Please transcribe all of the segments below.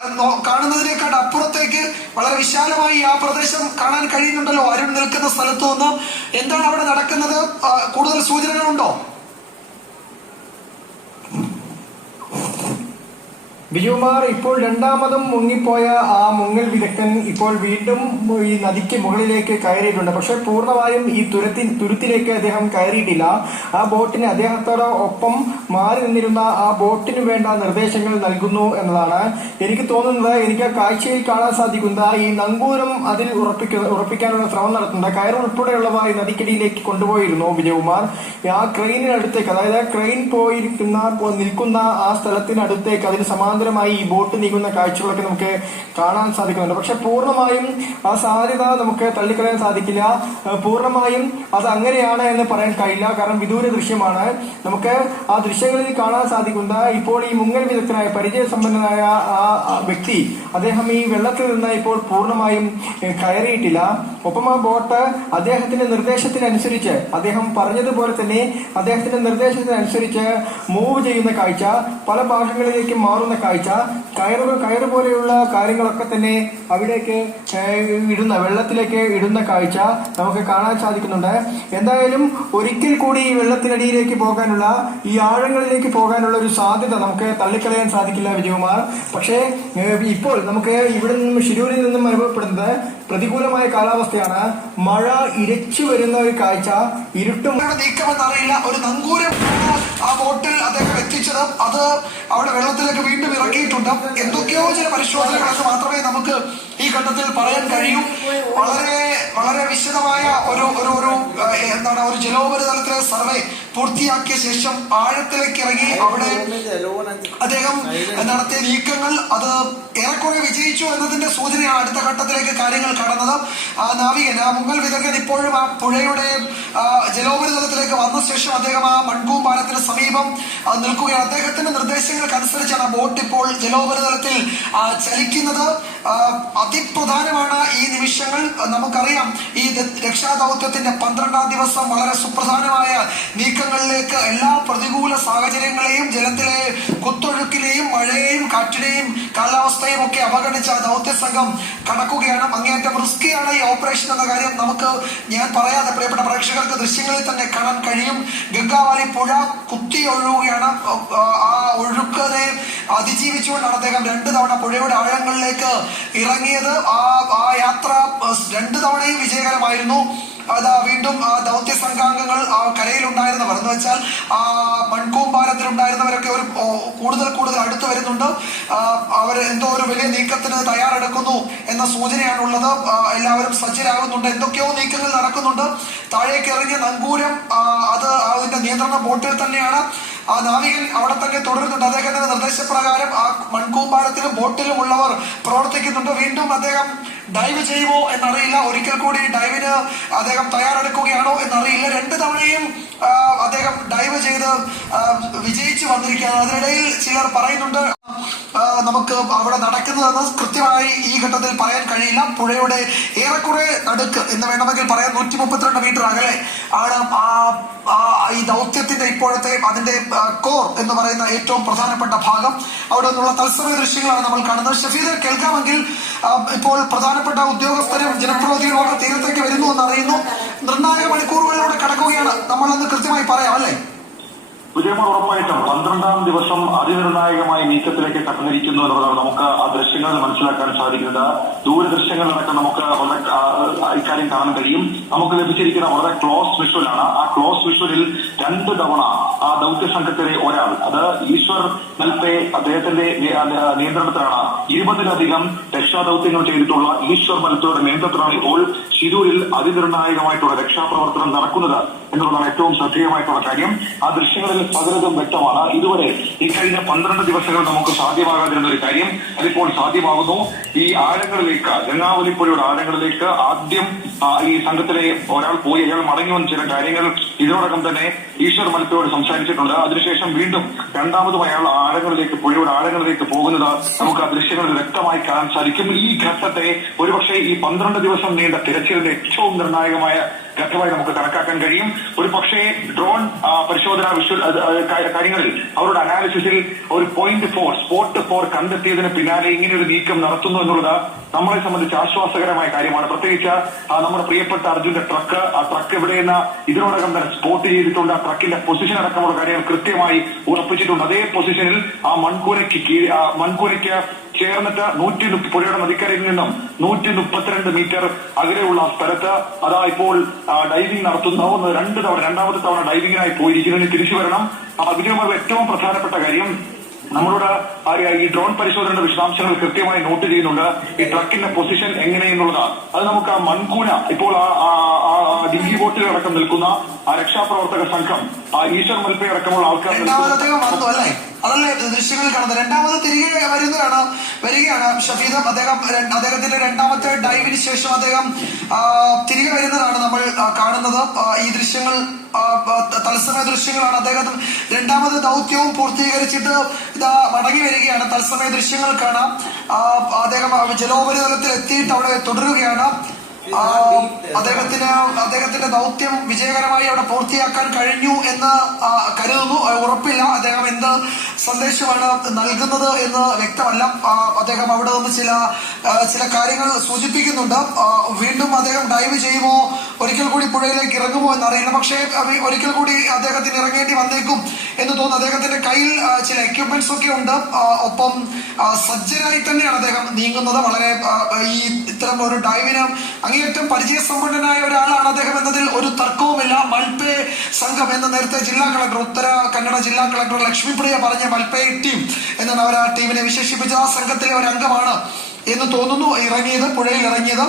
കാണുന്നതിനേക്കാൾ അപ്പുറത്തേക്ക് വളരെ വിശാലമായി ആ പ്രദേശം കാണാൻ കഴിയുന്നുണ്ടല്ലോ. അരുൺ നിൽക്കുന്ന സ്ഥലത്തു നിന്ന് എന്താണ് അവിടെ നടക്കുന്നത്? കൂടുതൽ സൂചനകളുണ്ടോ? ബിജുകുമാർ, ഇപ്പോൾ രണ്ടാമതും മുങ്ങിപ്പോയ ആ മുങ്ങൽ വിദഗ്ധൻ ഇപ്പോൾ വീണ്ടും ഈ നദിക്ക് മുകളിലേക്ക് കയറിയിട്ടുണ്ട്. പക്ഷെ പൂർണ്ണമായും ഈ തുരുത്തിലേക്ക് അദ്ദേഹം കയറിയിട്ടില്ല. ആ ബോട്ടിന് അദ്ദേഹത്തോട് ഒപ്പം മാറി നിന്നിരുന്ന ആ ബോട്ടിന് വേണ്ട നിർദ്ദേശങ്ങൾ നൽകുന്നു എന്നതാണ് എനിക്ക് തോന്നുന്നത്. എനിക്ക് ആ കാഴ്ചയിൽ കാണാൻ സാധിക്കുന്ന ഈ നങ്കൂരം അതിൽ ഉറപ്പിക്കാനുള്ള ശ്രമം നടത്തുന്നത് കയറുൾപ്പെടെയുള്ളവ ഈ നദിക്കടിയിലേക്ക് കൊണ്ടുപോയിരുന്നു ബിജുകുമാർ. ആ ക്രെയിനിനടുത്തേക്ക്, അതായത് ക്രെയിൻ നിൽക്കുന്ന ആ സ്ഥലത്തിനടുത്തേക്ക് അതിന് സമാന്തരമായി ഈ ബോട്ട് നീങ്ങുന്ന കാഴ്ചകളൊക്കെ നമുക്ക് കാണാൻ സാധിക്കുന്നുണ്ട്. പക്ഷെ പൂർണ്ണമായും ആ സാധ്യത നമുക്ക് തള്ളിക്കളയാൻ സാധിക്കില്ല. പൂർണ്ണമായും അത് അങ്ങനെയാണ് എന്ന് പറയാൻ കഴിയില്ല. കാരണം വിദൂര ദൃശ്യമാണ്. നമുക്ക് ആ ദൃശ്യങ്ങളിൽ കാണാൻ സാധിക്കുന്ന ഇപ്പോൾ ഈ മുങ്ങൽ വിദഗ്ധനായ പരിചയസമ്പന്നനായ ആ വ്യക്തി അദ്ദേഹം ഈ വെള്ളത്തിൽ നിന്ന് ഇപ്പോൾ പൂർണ്ണമായും കയറിയിട്ടില്ല. ഒപ്പം ആ ബോട്ട് അദ്ദേഹത്തിന്റെ നിർദ്ദേശത്തിനനുസരിച്ച്, അദ്ദേഹം പറഞ്ഞതുപോലെ തന്നെ അദ്ദേഹത്തിന്റെ നിർദ്ദേശത്തിനനുസരിച്ച് മൂവ് ചെയ്യുന്ന കാഴ്ച, പല ഭാഷകളിലേക്ക് മാറുന്ന കാഴ്ച, കയറ് പോലെയുള്ള കാര്യങ്ങളൊക്കെ തന്നെ അവിടേക്ക് വെള്ളത്തിലേക്ക് ഇടുന്ന കാഴ്ച നമുക്ക് കാണാൻ സാധിക്കുന്നുണ്ട്. എന്തായാലും ഒരിക്കൽ കൂടി ഈ വെള്ളത്തിനടിയിലേക്ക് പോകാനുള്ള, ഈ ആഴങ്ങളിലേക്ക് പോകാനുള്ള ഒരു സാധ്യത നമുക്ക് തള്ളിക്കളയാൻ സാധിക്കില്ല വിജയകുമാർ. പക്ഷേ ഇപ്പോൾ നമുക്ക് ഇവിടെ നിന്നും ഷിരൂരിൽ നിന്നും അനുഭവപ്പെടുന്നത് പ്രതികൂലമായ കാലാവസ്ഥയാണ്. മഴ ഇരച്ചു വരുന്ന ഒരു കാഴ്ച, ഇരുട്ടും നീക്കമെന്നറിയില്ല. ഒരു നങ്കൂരം ആ ബോട്ടിൽ അദ്ദേഹം എത്തിച്ചത് അത് അവിടെ വെള്ളത്തിലേക്ക് വീണ്ടും ഇറക്കിയിട്ടുണ്ട്. എന്തൊക്കെയോ ചില പരിശോധനകളെന്ന് മാത്രമേ നമുക്ക് ഈ ഘട്ടത്തിൽ പറയാൻ കഴിയൂ. വളരെ വളരെ വിശദമായ ഒരു ജലോപരിതലത്തിലെ സർവേ പൂർത്തിയാക്കിയ ശേഷം ആഴത്തിലേക്ക് ഇറങ്ങി അവിടെ അദ്ദേഹം നടത്തിയ നീക്കങ്ങൾ അത് ഏറെക്കുറെ വിജയിച്ചു എന്നതിന്റെ സൂചനയാണ്. അടുത്ത ഘട്ടത്തിലേക്ക് കാര്യങ്ങൾ കടന്നത്. നാവികൻ, ആ മുങ്ങൽ വിദഗ്ധൻ ഇപ്പോഴും ആ പുഴയുടെ ജലോപരിതലത്തിലേക്ക് വന്ന ശേഷം അദ്ദേഹം ആ മൺകൂം പാലത്തിന് സമീപം നിൽക്കുകയാണ്. അദ്ദേഹത്തിന്റെ നിർദ്ദേശങ്ങൾക്കനുസരിച്ചാണ് ആ ബോട്ട് ഇപ്പോൾ ജലോപരിതലത്തിൽ ചലിക്കുന്നത്. അതിപ്രധാനമാണ് ഈ നിമിഷങ്ങൾ. നമുക്കറിയാം ഈ രക്ഷാദൗത്യത്തിന്റെ 12ാം ദിവസം വളരെ സുപ്രധാനമായ നീക്കങ്ങളിലേക്ക് എല്ലാ പ്രതികൂല സാഹചര്യങ്ങളെയും, ജലത്തിലെ കുത്തൊഴുക്കിലെയും മഴയെയും കാറ്റിനെയും കാലാവസ്ഥയും ഒക്കെ അവഗണിച്ച ദൗത്യ സംഘം കടക്കുകയാണ്. അങ്ങേയറ്റം റിസ്കിയാണ് ഈ ഓപ്പറേഷൻ എന്ന കാര്യം ഞാൻ പറയാതെ പ്രിയപ്പെട്ട പ്രേക്ഷകർക്ക് ദൃശ്യങ്ങളിൽ തന്നെ കാണാൻ കഴിയും. ഗംഗാവാലി പുഴ കുത്തി ഒഴുകുകയാണ്. ആ ഒഴുക്കനെ അതിജീവിച്ചുകൊണ്ടാണ് അദ്ദേഹം 2 തവണ പുഴയുടെ ആഴങ്ങളിലേക്ക് ഇറങ്ങിയത്. ആ യാത്ര 2 തവണയും വിജയകരമായിരുന്നു. വീണ്ടും ദൗത്യ സംഘാംഗങ്ങൾ കരയിലുണ്ടായിരുന്നവർ എന്ന് വെച്ചാൽ മൺകൂമ്പാലത്തിലുണ്ടായിരുന്നവരൊക്കെ ഒരു കൂടുതൽ അടുത്ത് വരുന്നുണ്ട്. അവർ എന്തോ ഒരു വലിയ നീക്കത്തിന് തയ്യാറെടുക്കുന്നു എന്ന സൂചനയാണുള്ളത്. എല്ലാവരും സജ്ജരാകുന്നുണ്ട്. എന്തൊക്കെയോ നീക്കങ്ങൾ നടക്കുന്നുണ്ട്. താഴേക്ക് ഇറങ്ങിയ നങ്കൂരം അതിന്റെ നിയന്ത്രണ ബോട്ടിൽ തന്നെയാണ്. ആ നാവികൻ അവിടെ തന്നെ തുടരുന്നുണ്ട്. അദ്ദേഹത്തിന്റെ നിർദ്ദേശപ്രകാരം ആ മൺകൂമ്പാലത്തിലും ബോട്ടിലും ഉള്ളവർ പ്രവർത്തിക്കുന്നുണ്ട്. വീണ്ടും അദ്ദേഹം ഡൈവ് ചെയ്യുമോ എന്നറിയില്ല. ഒരിക്കൽ കൂടി ഡൈവിന് അദ്ദേഹം തയ്യാറെടുക്കുകയാണോ എന്നറിയില്ല. 2 തവണയും അദ്ദേഹം ഡൈവ് ചെയ്ത് വിജയിച്ചു വന്നിരിക്കുകയാണ്. അതിനിടയിൽ ചിലർ പറയുന്നുണ്ട് നമുക്ക് അവിടെ നടക്കുന്നതെന്ന് കൃത്യമായി ഈ ഘട്ടത്തിൽ പറയാൻ കഴിയില്ല. പുഴയുടെ ഏറെക്കുറെ നടുക്ക് എന്ന് വേണമെങ്കിൽ പറയാം, 132 മീറ്റർ അകലെ ആണ് ഈ ദൗത്യത്തിന്റെ ഇപ്പോഴത്തെ അതിന്റെ കോർ എന്ന് പറയുന്ന ഏറ്റവും പ്രധാനപ്പെട്ട ഭാഗം. അവിടെ നിന്നുള്ള തത്സമയ ദൃശ്യങ്ങളാണ് നമ്മൾ കാണുന്നത്. ഷഫീദ്, കേൾക്കാമെങ്കിൽ ഇപ്പോൾ പ്രധാനപ്പെട്ട ഉദ്യോഗസ്ഥരും ജനപ്രതിനിധികളും തീരത്തേക്ക് വരുന്നു എന്നറിയുന്നു. നിർണായക മണിക്കൂറുകളിലൂടെ കടക്കുകയാണ് നമ്മളെന്ന് കൃത്യമായി പറയാം, അല്ലേ? വിജയകുമാർ, ഉറപ്പായിട്ടും 12ാം ദിവസം അതിനിർണായകമായ നീക്കത്തിലേക്ക് കടന്നിരിക്കുന്നു എന്നുള്ളതാണ് നമുക്ക് ആ ദൃശ്യങ്ങളിൽ മനസ്സിലാക്കാൻ സാധിക്കുന്നത്. ദൂരദൃശ്യങ്ങളിലടക്കം നമുക്ക് ഇക്കാര്യം കാണാൻ കഴിയും. നമുക്ക് ലഭിച്ചിരിക്കുന്ന വളരെ ക്ലോസ് വിഷ്വലാണ്. ആ ക്ലോസ് വിഷ്വലിൽ 2 തവണ ആ ദൗത്യ സംഘത്തിലെ ഒരാൾ, അത് ഈശ്വർ മൽപേ, അദ്ദേഹത്തിന്റെ നിയന്ത്രണത്തിലാണ് 20ലധികം രക്ഷാദൗത്യങ്ങൾ ചെയ്തിട്ടുള്ള ഈശ്വർ മൽപ്പയുടെ നേതൃത്വത്തിലാണ് ഇപ്പോൾ ഷിരൂരിൽ അതിനിർണായകമായിട്ടുള്ള രക്ഷാപ്രവർത്തനം നടക്കുന്നത് എന്നുള്ളതാണ് ഏറ്റവും ശ്രദ്ധേയമായിട്ടുള്ള കാര്യം. ആ ദൃശ്യങ്ങളിൽ സകലതും വ്യക്തമാണ്. ഇതുവരെ ഈ കഴിഞ്ഞ 12 ദിവസങ്ങൾ നമുക്ക് സാധ്യമാകാതിരുന്ന ഒരു കാര്യം അതിപ്പോൾ സാധ്യമാകുന്നു. ഈ ആഴങ്ങളിലേക്ക്, ഗംഗാവലിപ്പുഴയുടെ ആഴങ്ങളിലേക്ക് ആദ്യം ഈ സംഘത്തിലെ ഒരാൾ പോയി അയാൾ മടങ്ങി വന്ന ചില കാര്യങ്ങൾ ഇതിനോടകം തന്നെ ഈശ്വർ മൽപ്പയോട് സംസാരിച്ചിട്ടുണ്ട്. അതിനുശേഷം വീണ്ടും രണ്ടാമതും അയാൾ പുഴയുടെ ആഴങ്ങളിലേക്ക് പോകുന്നത് നമുക്ക് ആ ദൃശ്യങ്ങളിൽ വ്യക്തമായി കാണാൻ സാധിക്കും. സഹായിക്കും. ഈ ഘട്ടത്തെ ഒരുപക്ഷെ ഈ 12 ദിവസം നീണ്ട തിരച്ചിലിന്റെ ഏറ്റവും നിർണായകമായ ഘട്ടമായി നമുക്ക് കണക്കാക്കാൻ കഴിയും. ഒരു പക്ഷേ ഡ്രോൺ പരിശോധന കാര്യങ്ങളിൽ അവരുടെ അനാലിസിസിൽ ഒരു സ്പോട്ട് 4 കണ്ടെത്തിയതിന് പിന്നാലെ ഇങ്ങനെ ഒരു നീക്കം നടത്തുന്നു എന്നുള്ളത് നമ്മളെ സംബന്ധിച്ച് ആശ്വാസകരമായ കാര്യമാണ്. പ്രത്യേകിച്ച് നമ്മുടെ പ്രിയപ്പെട്ട അർജുന്റെ ആ ട്രക്ക് എവിടെയെന്ന് ഇതിനോടകം തന്നെ സ്പോട്ട് ചെയ്തിട്ടുണ്ട്. ആ ട്രക്കിന്റെ പൊസിഷൻ അടക്കമുള്ള കാര്യങ്ങൾ കൃത്യമായി ഉറപ്പിച്ചിട്ടുണ്ട്. അതേ പൊസിഷനിൽ ആ മൺകൂനയ്ക്ക് ചേർന്നിട്ട് പുഴയുടെ നദിക്കരയിൽ നിന്നും 132 മീറ്റർ അകലെയുള്ള സ്ഥലത്ത് അതാ ഇപ്പോൾ ഡൈവിംഗ് നടത്തുന്ന രണ്ടാമത്തെ തവണ ഡൈവിംഗിനായി പോയിരിക്കുന്നതിന് തിരിച്ചു വരണം. അതിനുമുമ്പ് ഏറ്റവും പ്രധാനപ്പെട്ട കാര്യം നമ്മളോട് ഈ ഡ്രോൺ പരിശോധനയുടെ വിശദാംശങ്ങൾ കൃത്യമായി നോട്ട് ചെയ്യുന്നുണ്ട്. ഈ ട്രക്കിന്റെ പൊസിഷൻ എങ്ങനെയെന്നുള്ളതാണ്. അത് നമുക്ക് ആ മൺകൂന ഇപ്പോൾ ഡിങ്കി ബോട്ടിലടക്കം നിൽക്കുന്ന ആ രക്ഷാപ്രവർത്തക സംഘം ഈശ്വർ മൽപ്പെ അടക്കമുള്ള ആൾക്കാർ അതല്ലേ ദൃശ്യങ്ങളിൽ കാണുന്നത്. രണ്ടാമത് തിരികെ വരികയാണ് ഷഫീദ്. അദ്ദേഹത്തിന്റെ രണ്ടാമത്തെ ഡൈവിന് ശേഷം അദ്ദേഹം തിരികെ വരുന്നതാണ് നമ്മൾ കാണുന്നത്. ഈ ദൃശ്യങ്ങൾ തത്സമയ ദൃശ്യങ്ങളാണ്. അദ്ദേഹം രണ്ടാമത് ദൗത്യവും പൂർത്തീകരിച്ചിട്ട് ഇതാ മടങ്ങി വരികയാണ്. തത്സമയ ദൃശ്യങ്ങൾ കാണാം. അദ്ദേഹം ജലോപരിതലത്തിൽ എത്തിയിട്ട് അവിടെ തുടരുകയാണ്. അദ്ദേഹത്തിന്റെ ദൗത്യം വിജയകരമായി അവിടെ പൂർത്തിയാക്കാൻ കഴിഞ്ഞു എന്ന് കരുതുന്നു. ഉറപ്പില്ല അദ്ദേഹം എന്ത് സന്ദേശമാണ് നൽകുന്നത് എന്ന് വ്യക്തമല്ല. അദ്ദേഹം അവിടെ നിന്ന് ചില കാര്യങ്ങൾ സൂചിപ്പിക്കുന്നുണ്ട്. വീണ്ടും അദ്ദേഹം ഡൈവ് ചെയ്യുമോ, ഒരിക്കൽ കൂടി പുഴയിലേക്ക് ഇറങ്ങുമോ എന്നറിയില്ല. പക്ഷേ ഒരിക്കൽ കൂടി അദ്ദേഹത്തിന് ഇറങ്ങേണ്ടി വന്നേക്കും എന്ന് തോന്നുന്നു. അദ്ദേഹത്തിന്റെ കയ്യിൽ ചില എക്യുപ്മെന്റ്സ് ഒക്കെ ഉണ്ട്. ഒപ്പം സജ്ജനായി തന്നെയാണ് അദ്ദേഹം നീങ്ങുന്നത്. വളരെ ഈ ഇത്തരം ഒരു ഡൈവിന് അങ്ങേയറ്റം പരിചയസമ്പന്നനായ ഒരാളാണ് അദ്ദേഹം എന്നതിൽ ഒരു തർക്കവുമില്ല. മൽപ്പെ സംഘം എന്ന് നേരത്തെ ജില്ലാ കളക്ടർ, ഉത്തര കന്നഡ ജില്ലാ കളക്ടർ ലക്ഷ്മിപ്രിയ പറഞ്ഞ മൽപ്പെ ടീം എന്നാണ് അവർ ആ ടീമിനെ വിശേഷിപ്പിച്ചത്. ആ സംഘത്തിലെ ഒരു അംഗമാണ് എന്ന് തോന്നുന്നു പുഴയിൽ ഇറങ്ങിയത്.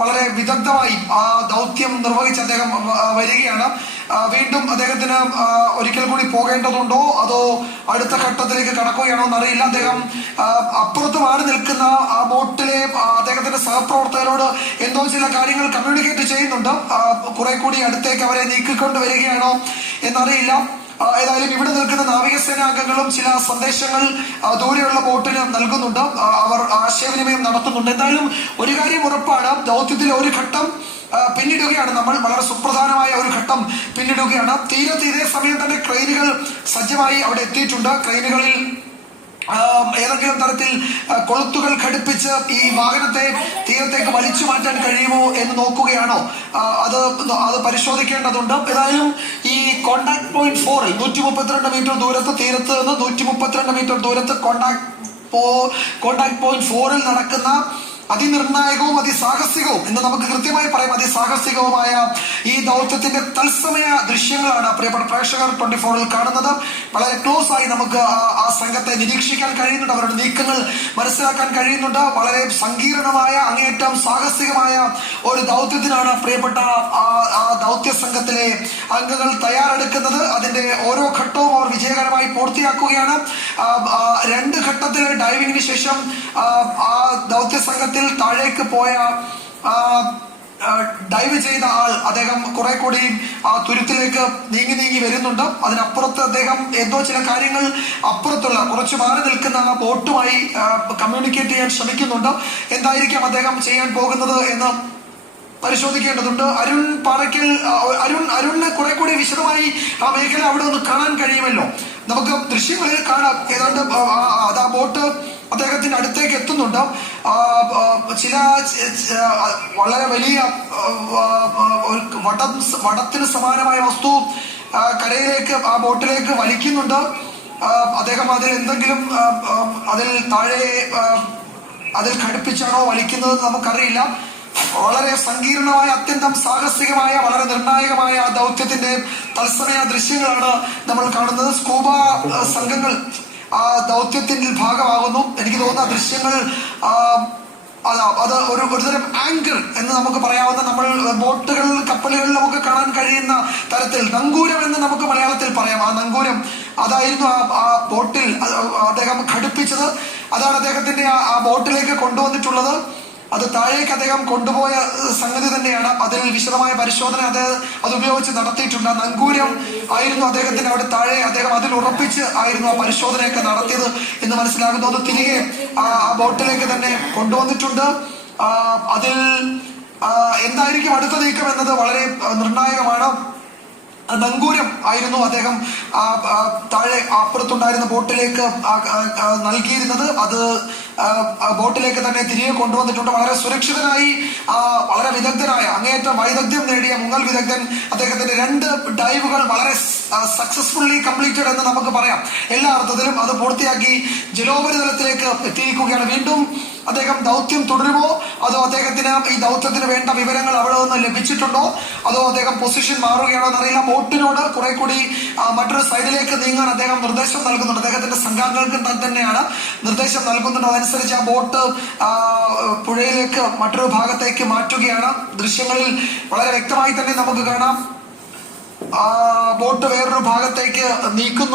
വളരെ വിദഗ്ധമായി ആ ദൗത്യം നിർവഹിച്ച് അദ്ദേഹം വരികയാണ്. വീണ്ടും അദ്ദേഹത്തിന് ഒരിക്കൽ കൂടി പോകേണ്ടതുണ്ടോ അതോ അടുത്ത ഘട്ടത്തിലേക്ക് കടക്കുകയാണോ എന്നറിയില്ല. അദ്ദേഹം അപ്പുറത്ത് മാറി നിൽക്കുന്ന ആ ബോട്ടിലെ അദ്ദേഹത്തിന്റെ സഹപ്രവർത്തകരോട് എന്തോ ചില കാര്യങ്ങൾ കമ്മ്യൂണിക്കേറ്റ് ചെയ്യുന്നുണ്ട്. കുറെ കൂടി അടുത്തേക്ക് അവരെ നീക്കിക്കൊണ്ട് വരികയാണോ എന്നറിയില്ല. ഏതായാലും ഇവിടെ നിൽക്കുന്ന നാവികസേനാംഗങ്ങളും ചില സന്ദേശങ്ങൾ ദൂരെയുള്ള ബോട്ടിന് നൽകുന്നുണ്ട്. അവർ ആശയവിനിമയം നടത്തുന്നുണ്ട്. എന്തായാലും ഒരു കാര്യം ഉറപ്പാണ്, ദൗത്യത്തിലെ ഒരു ഘട്ടം പിന്നിടുകയാണ്. നമ്മൾ വളരെ സുപ്രധാനമായ ഒരു ഘട്ടം പിന്നിടുകയാണ്. തീരത്ത് ഇതേ സമയം തന്നെ ക്രെയിനുകൾ സജ്ജമായി അവിടെ എത്തിയിട്ടുണ്ട്. ക്രെയിനുകളിൽ ഏതെങ്കിലും തരത്തിൽ കൊളുത്തുകൾ ഘടിപ്പിച്ച് ഈ വാഹനത്തെ തീരത്തേക്ക് വലിച്ചു മാറ്റാൻ കഴിയുമോ എന്ന് നോക്കുകയാണോ, അത് പരിശോധിക്കേണ്ടതുണ്ട്. ഏതായാലും ഈ കോണ്ടാക്ട് പോയിന്റ് 4 132 മീറ്റർ ദൂരത്ത്, തീരത്ത് നിന്ന് 132 മീറ്റർ ദൂരത്ത് കോണ്ടാക്ട് പോയിന്റ് 4 നടക്കുന്ന അതിനിർണായകവും അതിസാഹസികവും എന്ന് നമുക്ക് കൃത്യമായി പറയാം, അതിസാഹസികവുമായ ഈ ദൗത്യത്തിന്റെ തത്സമയ ദൃശ്യങ്ങളാണ് പ്രിയപ്പെട്ട പ്രേക്ഷകർ 24-ൽ കാണുന്നത്. വളരെ ക്ലോസ് ആയി നമുക്ക് ആ സംഘത്തെ നിരീക്ഷിക്കാൻ കഴിയുന്നുണ്ട്. അവരുടെ നീക്കങ്ങൾ മനസ്സിലാക്കാൻ കഴിയുന്നുണ്ട്. വളരെ സങ്കീർണമായ അങ്ങേയറ്റം സാഹസികമായ ഒരു ദൗത്യത്തിനാണ് പ്രിയപ്പെട്ട ആ ദൗത്യ സംഘത്തിലെ അംഗങ്ങൾ തയ്യാറെടുക്കുന്നത്. അതിന്റെ ഓരോ ഘട്ടവും അവർ വിജയകരമായി പൂർത്തിയാക്കുകയാണ്. 2 ഘട്ടത്തിലെ ഡൈവിംഗിന് ശേഷം ആ ദൗത്യ സംഘത്തിൽ താഴേക്ക് പോയ ഡൈവ് ചെയ്ത അദ്ദേഹം കുറെ കൂടി ആ തുരുത്തിലേക്ക് നീങ്ങി വരുന്നുണ്ട്. അതിനപ്പുറത്ത് അദ്ദേഹം എന്തോ ചില കാര്യങ്ങൾ അപ്പുറത്തുള്ള കുറച്ച് മാറി നിൽക്കുന്ന ആ ബോട്ടുമായി കമ്മ്യൂണിക്കേറ്റ് ചെയ്യാൻ ശ്രമിക്കുന്നുണ്ട്. എന്തായിരിക്കാം അദ്ദേഹം ചെയ്യാൻ പോകുന്നത് എന്ന് പരിശോധിക്കേണ്ടതുണ്ട്. അരുണിന് കുറെ കൂടി വിശദമായി ആ മേഖല അവിടെ ഒന്ന് കാണാൻ കഴിയുമല്ലോ. നമുക്ക് ദൃശ്യങ്ങളിൽ കാണാം. ഏതാണ്ട് ആ ബോട്ട് അദ്ദേഹത്തിന്റെ അടുത്തേക്ക് എത്തുന്നുണ്ട്. ചില വളരെ വലിയ വടത്തിന് സമാനമായ വസ്തു കരയിലേക്ക് ആ ബോട്ടിലേക്ക് വലിക്കുന്നുണ്ട്. അദ്ദേഹം അതിൽ എന്തെങ്കിലും അതിൽ ഘടിപ്പിച്ചാണോ വലിക്കുന്നത് നമുക്കറിയില്ല. വളരെ സങ്കീർണമായ അത്യന്തം സാഹസികമായ വളരെ നിർണായകമായ ദൗത്യത്തിന്റെ തത്സമയ ദൃശ്യങ്ങളാണ് നമ്മൾ കാണുന്നത്. സ്കൂബ സംഘങ്ങൾ ആ ദൗത്യത്തിന്റെ ഭാഗമാകുന്നു. എനിക്ക് തോന്നുന്ന ദൃശ്യങ്ങൾ അത് ഒരുതരം ആങ്കർ എന്ന് നമുക്ക് പറയാവുന്ന, നമ്മൾ ബോട്ടുകളിൽ കപ്പലുകളിൽ നമുക്ക് കാണാൻ കഴിയുന്ന തരത്തിൽ നങ്കൂരം എന്ന് നമുക്ക് മലയാളത്തിൽ പറയാം. ആ നങ്കൂരം അതായിരുന്നു ആ ബോട്ടിൽ അദ്ദേഹം ഘടിപ്പിച്ചത്. അതാണ് അദ്ദേഹത്തിന്റെ ആ ബോട്ടിലേക്ക് കൊണ്ടുവന്നിട്ടുള്ളത്. അത് താഴേക്ക് അദ്ദേഹം കൊണ്ടുപോയ സംഗതി തന്നെയാണ്. അതിൽ വിശദമായ പരിശോധന അത് ഉപയോഗിച്ച് നടത്തിയിട്ടുണ്ട്. നങ്കൂരം ആയിരുന്നു അദ്ദേഹത്തിന് അവിടെ താഴെ, അദ്ദേഹം അതിൽ ഉറപ്പിച്ച് ആയിരുന്നു ആ പരിശോധനയൊക്കെ നടത്തിയത് എന്ന് മനസ്സിലാകുന്നു. അത് തിരികെ ആ ബോട്ടിലേക്ക് തന്നെ കൊണ്ടുവന്നിട്ടുണ്ട്. അതിൽ എന്തായിരിക്കും അടുത്ത നീക്കം എന്നത് വളരെ നിർണായകമാണ്. നങ്കൂരം ആയിരുന്നു അദ്ദേഹം താഴെ അപ്പുറത്തുണ്ടായിരുന്ന ബോട്ടിലേക്ക് നൽകിയിരുന്നത്. അത് ബോട്ടിലേക്ക് തന്നെ തിരികെ കൊണ്ടുവന്നിട്ടുണ്ട്. വളരെ സുരക്ഷിതനായി വളരെ വിദഗ്ധനായ, അങ്ങേയറ്റം വൈദഗ്ധ്യം നേടിയ മുങ്ങൽ വിദഗ്ധൻ അദ്ദേഹത്തിന്റെ 2 ഡൈവുകൾ വളരെ സക്സസ്ഫുള്ളി കംപ്ലീറ്റഡ് എന്ന് നമുക്ക് പറയാം. എല്ലാ അർത്ഥത്തിലും അത് പൂർത്തിയാക്കി ജലോപരിതലത്തിലേക്ക് എത്തിയിരിക്കുകയാണ്. വീണ്ടും അദ്ദേഹം ദൗത്യം തുടരുമോ, അതോ അദ്ദേഹത്തിന് ഈ ദൗത്യത്തിന് വേണ്ട വിവരങ്ങൾ അവിടെ നിന്ന് ലഭിച്ചിട്ടുണ്ടോ, അതോ അദ്ദേഹം പൊസിഷൻ മാറുകയാണോ എന്നറിയില്ല. ബോട്ടിനോട് കുറെ കൂടി മറ്റൊരു സൈഡിലേക്ക് നീങ്ങാൻ അദ്ദേഹം നിർദ്ദേശം നൽകുന്നുണ്ട്. അദ്ദേഹത്തിന്റെ സംഘാംഗങ്ങൾക്ക് തന്നെയാണ് നിർദ്ദേശം നൽകുന്നുണ്ട്. അതനുസരിച്ച് ആ ബോട്ട് പുഴയിലേക്ക് മറ്റൊരു ഭാഗത്തേക്ക് മാറ്റുകയാണ്. ദൃശ്യങ്ങളിൽ വളരെ വ്യക്തമായി തന്നെ നമുക്ക് കാണാം ബോട്ട് വേറൊരു ഭാഗത്തേക്ക് നീക്കുന്നുണ്ട്.